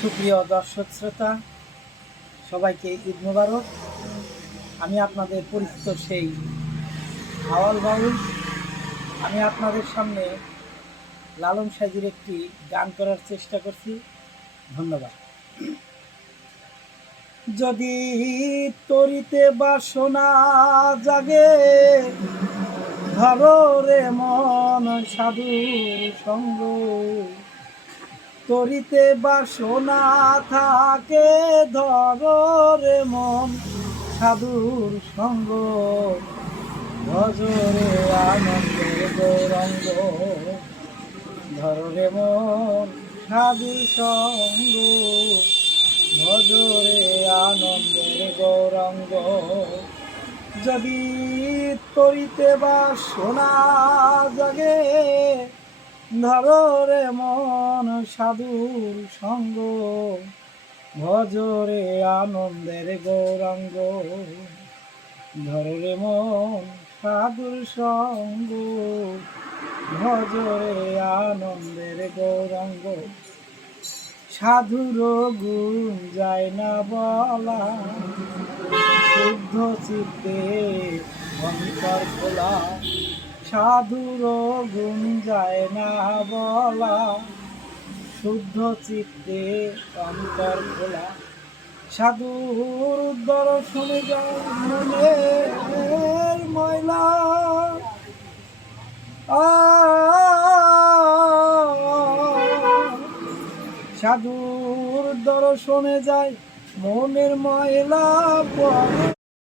সুপ্রিয় দর্শক শ্রোতা, সবাইকে ঈদ মোবারক। আমি আপনাদের পরিচিত সেই হাওয়াল বাউল। আমি আপনাদের সামনে লালন সাজির একটি গান করার চেষ্টা করছি। ধন্যবাদ। যদি তরিতে বাসনা জাগে, ধরো রে মন সাধুর সঙ্গ। তরিতে বাসনা থাকে ধরে মন। সাধুর সঙ্গ, ভজরে আনন্দের গৌরঙ্গ। ধরে মন সাধুর সঙ্গ, ভজরে আনন্দের গৌরঙ্গ। যদি তরিতে বাসনা জাগে ধরে মন সাধুর সঙ্গ, ভজরে আনন্দের গৌরাঙ্গ। ধরো রে মন সাধুর সঙ্গ, ভজরে আনন্দের গৌরাঙ্গ। সাধুর গুণ যায় না বলা, শুদ্ধ চিত্তে অন্তর খোলা। সাধুর গুণ যায় না বলা, শুদ্ধ চিত্তে অন্তর খোলা। সাধুর দর্শনে যায় মনের ময়লা। সাধুর দর্শনে যায় মনের ময়লা